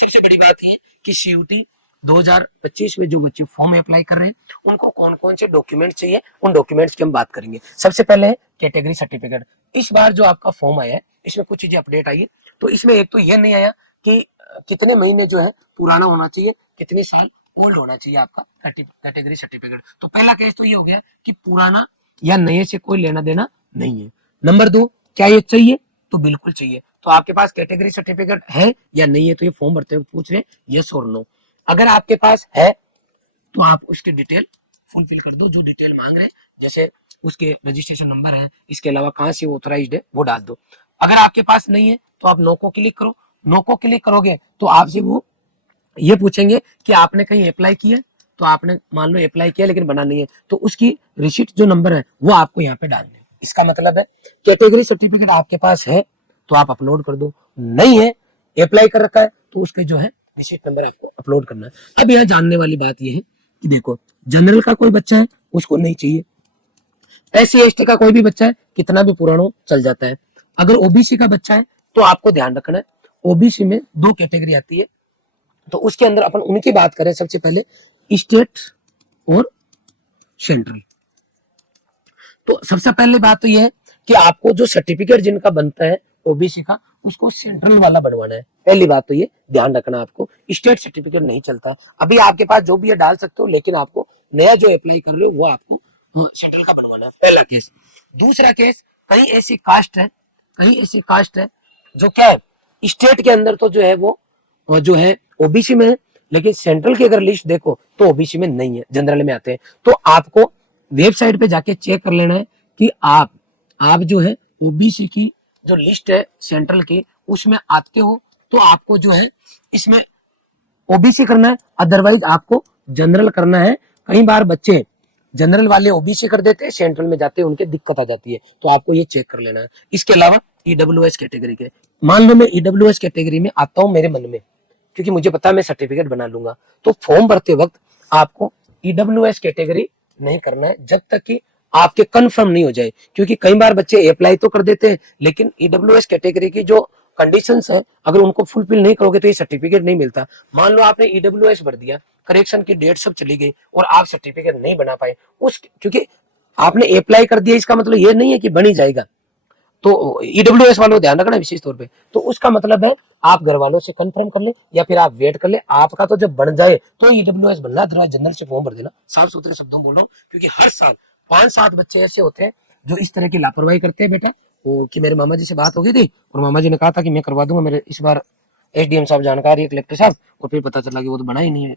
सबसे बड़ी बात ये कि सीयूटी 2025 में जो बच्चे फॉर्म अप्लाई कर रहे हैं उनको कौन कौन से डॉक्यूमेंट चाहिए, उन डॉक्यूमेंट्स की हम बात करेंगे। सबसे पहले है कैटेगरी सर्टिफिकेट। इस बार जो आपका फॉर्म आया है इसमें कुछ चीजें अपडेट आई है। तो इसमें एक तो यह नहीं आया कि कितने महीने जो है पुराना होना चाहिए, कितने साल ओल्ड होना चाहिए आपका कैटेगरी सर्टिफिकेट। तो पहला केस तो ये हो गया कि पुराना या नए से कोई लेना देना नहीं है। नंबर 2, क्या ये चाहिए? तो बिल्कुल चाहिए। तो आपके पास कैटेगरी सर्टिफिकेट है या नहीं है, तो ये फॉर्म भरते हुए पूछ रहे यस और नो। अगर आपके पास है तो आप उसकी डिटेल फुलफिल कर दो, जो डिटेल मांग रहे हैं, जैसे उसके रजिस्ट्रेशन नंबर है, इसके अलावा कहाँ से ऑथराइज्ड है वो डाल दो। अगर आपके पास नहीं है तो आप नो को क्लिक करो। नो को क्लिक करोगे तो आपसे वो ये पूछेंगे कि आपने कहीं अप्लाई किया। तो आपने मान लो अप्लाई किया लेकिन बना नहीं है, तो उसकी रिसीट जो नंबर है वो आपको यहाँ पे डालना है। इसका मतलब है कैटेगरी सर्टिफिकेट आपके पास है तो आप अपलोड कर दो, नहीं है अप्लाई कर रखा है तो उसके जो है रिसीट नंबर आपको अपलोड करना है। अब यहाँ जानने वाली बात यह है कि देखो, जनरल का कोई बच्चा है उसको नहीं चाहिए, एससी एसटी का कोई भी बच्चा है कितना भी पुराना चल जाता है। अगर ओबीसी का बच्चा है तो आपको ध्यान रखना है, ओबीसी में 2 कैटेगरी आती है, तो उसके अंदर अपन उनकी बात करें। सबसे पहले स्टेट और सेंट्रल। तो सबसे पहले बात तो यह है कि आपको जो सर्टिफिकेट जिनका बनता है ओबीसी का, उसको सेंट्रल वाला बनवाना है। पहली बात तो ये ध्यान रखना, आपको स्टेट सर्टिफिकेट नहीं चलता। अभी आपके पास जो भी है डाल सकते हो, लेकिन आपको नया जो अप्लाई कर रहे हो वो आपको सेंट्रल का बनवाना है, पहला केस। दूसरा केस, कहीं ऐसी कास्ट है जो क्या है स्टेट के अंदर तो जो है वो जो है ओबीसी में है, लेकिन सेंट्रल की अगर लिस्ट देखो तो ओबीसी में नहीं है, जनरल में आते हैं। तो आपको वेबसाइट पे जाके चेक कर लेना है कि आप जो है ओबीसी की जो लिस्ट है सेंट्रल की उसमें आते हो, तो आपको जो है इसमें ओबीसी करना है, अदरवाइज आपको जनरल करना है। कई बार बच्चे जनरल वाले ओबीसी कर देते हैं, सेंट्रल में जाते हैं उनके दिक्कत आ जाती है, तो आपको ये चेक कर लेना है। इसके अलावा ईडब्ल्यूएस कैटेगरी के, मान लो मैं ईडब्ल्यूएस कैटेगरी में आता हूं मेरे मन में, क्योंकि मुझे पता है मैं सर्टिफिकेट बना लूंगा, तो फॉर्म भरते वक्त आपको ईडब्ल्यूएस कैटेगरी नहीं करना है जब तक कि आपके कंफर्म नहीं हो जाए। क्योंकि कई बार बच्चे अप्लाई तो कर देते हैं, लेकिन ईडब्ल्यूएस कैटेगरी की जो कंडीशंस है अगर उनको फुलफिल नहीं करोगे तो ये सर्टिफिकेट नहीं मिलता। मान लो आपने ईडब्ल्यूएस भर दिया, करेक्शन की डेट सब चली गई और आप सर्टिफिकेट नहीं बना पाए, उस क्योंकि आपने अप्लाई कर दिया इसका मतलब ये नहीं है कि बन ही जाएगा। तो ईडब्ल्यूएस वालों को ध्यान रखना विशेष तौर पे। तो उसका मतलब है आप घर वालों से कंफर्म कर ले या फिर आप वेट कर ले, आपका तो जब बन जाए तो ईडब्ल्यूएस बनना, अदरवाइज जनरल से फॉर्म भर देना। साफ सुथरे शब्दों में बोल रहा हूँ, क्योंकि हर साल 5-7 बच्चे ऐसे होते हैं जो इस तरह की लापरवाही करते हैं बेटा। वो कि मेरे मामा जी से बात हो गई थी और मामा जी ने कहा था कि मैं करवा दूंगा, मेरे इस बार एसडीएम साहब जानकार है, कलेक्टर साहब, और फिर पता चला कि वो तो बना ही नहीं है,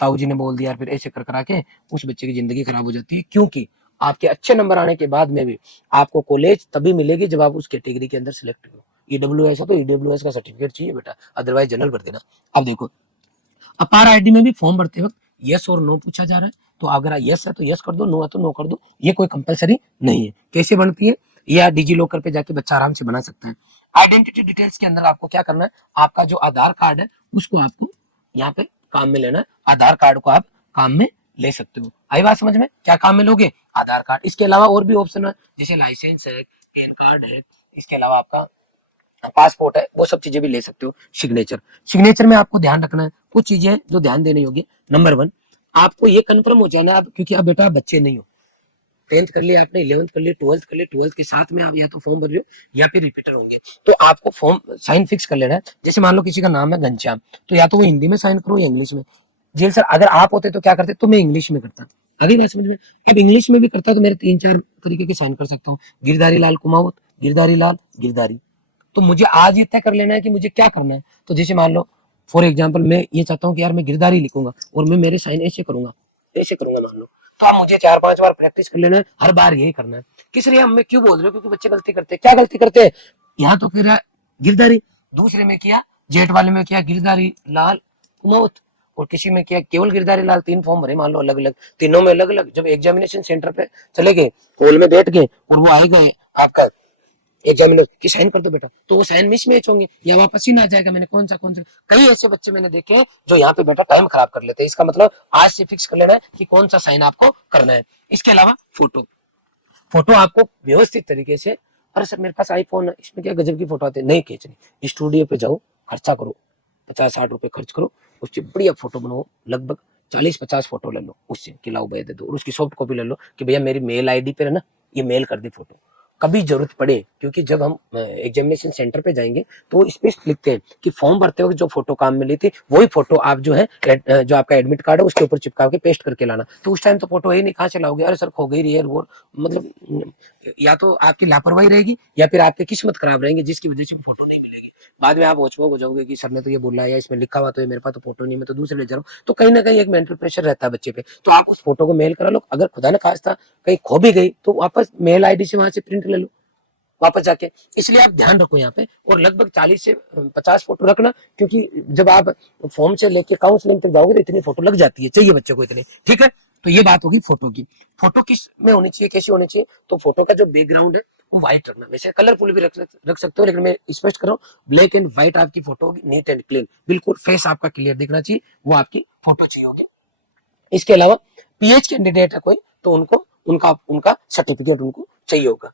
ताऊ जी ने बोल दिया, फिर ऐसे कर करा के उस बच्चे की जिंदगी खराब हो जाती है। क्योंकि आपके अच्छे नंबर आने के बाद में भी आपको कॉलेज तभी मिलेगी जब आप उस कैटेगरी के अंदर सिलेक्ट हो। ईडब्ल्यूएस है तो ईडब्ल्यूएस का सर्टिफिकेट चाहिए बेटा, अदरवाइज जनरल भर देना। अब देखो, अपार आईडी में भी फॉर्म भरते वक्त यस और नो पूछा जा रहा है, तो अगर यस है तो यस कर दो, नो है तो नो कर दो, ये कोई कंपलसरी नहीं है। कैसे बनती है या डिजी लॉकर पे जाके बच्चा आराम से बना सकता है। आइडेंटिटी डिटेल्स के अंदर आपको क्या करना है, आपका जो आधार कार्ड है उसको आपको यहाँ पे काम में लेना है। आधार कार्ड को आप काम में ले सकते हो। आई बात समझ में? क्या काम में लोगे? आधार कार्ड। इसके अलावा और भी ऑप्शन है, जैसे लाइसेंस है, पैन कार्ड है, इसके अलावा आपका पासपोर्ट है, वो सब चीजें भी ले सकते हो। सिग्नेचर में आपको ध्यान रखना है, कुछ चीजें जो ध्यान देनी होगी। नंबर 1, आपको ये कंफर्म हो जाना, आप क्योंकि आप बेटा बच्चे नहीं हो, 10th कर लिया आपने, 11th कर लिया, 12th कर लिया, 12th के साथ में आप या तो फॉर्म भर रहे हो या फिर रिपीटर होंगे, तो आपको फॉर्म साइन फिक्स कर लेना है। जैसे मान लो किसी का नाम है घनश्याम, तो या तो वो हिंदी में साइन करो या इंग्लिश में। जेल सर अगर आप होते तो क्या करते? तो मैं इंग्लिश में करता। अभी बात समझ में? अब इंग्लिश में भी करता तो मेरे 3-4 तरीके के साइन कर सकता हूँ, गिरधारी लाल कुमावत, गिरधारी लाल गिरधारी। तो मुझे आज ये तय कर लेना है कि मुझे क्या करना है। तो जैसे मान लो फॉर एग्जाम्पल मैं ये चाहता हूँ कि यार मैं गिरधारी लिखूंगा और मैं मेरे साइन ऐसे करूंगा, मान लो, तो आप मुझे 4-5 बार प्रैक्टिस कर लेना है, हर बार यही करना है। किस लिए हम मैं क्यों बोल रहे हो? क्योंकि बच्चे गलती करते हैं। क्या गलती करते हैं? यहाँ तो फिर गिरधारी, दूसरे में किया जेट वाले में किया गिरधारी लाल कुमावत, और किसी में किया केवल गिरधारी लाल। 3 फॉर्म भरे मान लो अलग अलग, तीनों में अलग अलग। जब एग्जामिनेशन सेंटर पे चले गए, हॉल में बैठ गए और वो आए गए आपका एग्जामिनर की साइन कर दो बेटा, तो वो साइन मिसमैच होंगे या वापस ही ना जाएगा। मैंने कौन सा कई ऐसे बच्चे मैंने देखे हैं जो यहाँ पे बेटा टाइम खराब कर लेते हैं। इसका मतलब आज से फिक्स कर लेना है कि कौन सा साइन आपको करना है। इसके अलावा फोटो आपको व्यवस्थित तरीके से, अरे सर मेरे पास आईफोन है, इसमें क्या गजब की फोटो आती है, नहीं खींचनी, स्टूडियो पे जाओ, खर्चा करो, 50-60 रुपए खर्च करो, उससे बढ़िया फोटो बनाओ, लगभग 40-50 फोटो ले लो उससे कि लाओ भैया दे दो, और उसकी सॉफ्ट कॉपी ले लो कि भैया मेरी मेल आईडी पे है ना, ये मेल कर दी फोटो, कभी जरूरत पड़े, क्योंकि जब हम एग्जामिनेशन सेंटर पे जाएंगे तो वो स्पेशल लिखते हैं कि फॉर्म भरते वक्त जो फोटो काम में ली थी वही फोटो आप जो है जो आपका एडमिट कार्ड है उसके ऊपर चिपका के पेस्ट करके लाना। तो उस टाइम तो फोटो है नहीं, कहाँ से लाओगे, अरे सर खो गई रही है वो, मतलब या तो आपकी लापरवाही रहेगी या फिर आपकी किस्मत खराब रहेगी जिसकी वजह से फोटो नहीं मिलेगी। बाद में आप होचबोक हो जाओगे कि सर ने तो ये बोला है या इसमें लिखा हुआ तो है, मेरे पास तो फोटो नहीं, मैं तो दूसरे ले जा रहा हूँ। तो कहीं ना कहीं एक मेंटल प्रेशर रहता है बच्चे पे। तो आप उस फोटो को मेल करा लो, अगर खुदा न खास्ता कहीं खो भी गई तो वापस मेल आईडी से वहां से प्रिंट ले लो वापस जाके। इसलिए आप ध्यान रखो यहाँ पे, और लगभग 40 से 50 फोटो रखना, क्योंकि जब आप फॉर्म से लेके काउंसलिंग तक जाओगे तो इतनी फोटो लग जाती है, चाहिए बच्चे को इतनी, ठीक है। तो ये बात होगी फोटो की। फोटो किस में होनी चाहिए, कैसी होनी चाहिए, तो फोटो का जो बैकग्राउंड है वो व्हाइट रखना, वैसे कलरफुल भी रख सकते हो, लेकिन मैं स्पष्ट कर रहा हूँ ब्लैक एंड व्हाइट आपकी फोटो होगी, नीट एंड क्लीन, बिल्कुल फेस आपका क्लियर दिखना चाहिए, वो आपकी फोटो चाहिए होगी। इसके अलावा पीएच कैंडिडेट है कोई तो उनको उनका उनका सर्टिफिकेट उनको चाहिए होगा।